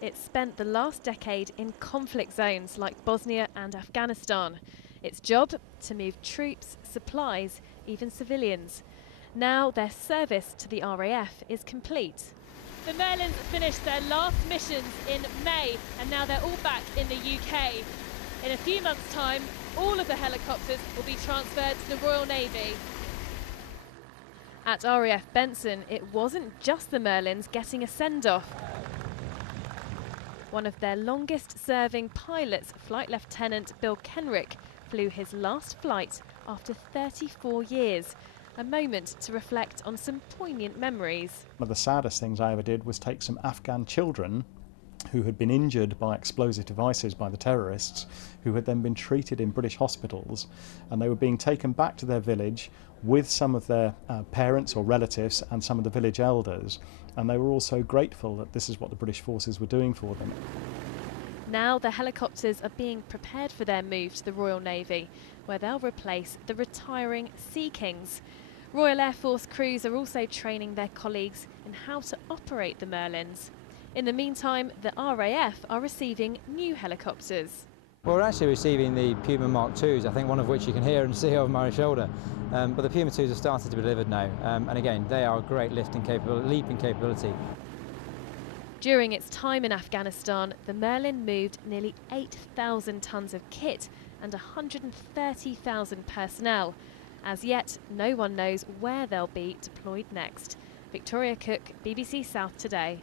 It spent the last decade in conflict zones like Bosnia and Afghanistan. Its job? To move troops, supplies, even civilians. Now their service to the RAF is complete. The Merlins finished their last missions in May and now they're all back in the UK. In a few months' time, all of the helicopters will be transferred to the Royal Navy. At RAF Benson, it wasn't just the Merlins getting a send-off. One of their longest-serving pilots, Flight Lieutenant Bill Kenrick, flew his last flight after 34 years. A moment to reflect on some poignant memories. One of the saddest things I ever did was take some Afghan children who had been injured by explosive devices by the terrorists, who had then been treated in British hospitals, and they were being taken back to their village with some of their parents or relatives and some of the village elders, and they were all so grateful that this is what the British forces were doing for them. Now the helicopters are being prepared for their move to the Royal Navy, where they'll replace the retiring Sea Kings. Royal Air Force crews are also training their colleagues in how to operate the Merlins. In the meantime, the RAF are receiving new helicopters. Well, we're actually receiving the Puma Mark IIs, I think one of which you can hear and see over my shoulder. But the Puma IIs have started to be delivered now, and again, they are a great leaping capability. During its time in Afghanistan, the Merlin moved nearly 8,000 tonnes of kit and 130,000 personnel. As yet, no one knows where they'll be deployed next. Victoria Cook, BBC South Today.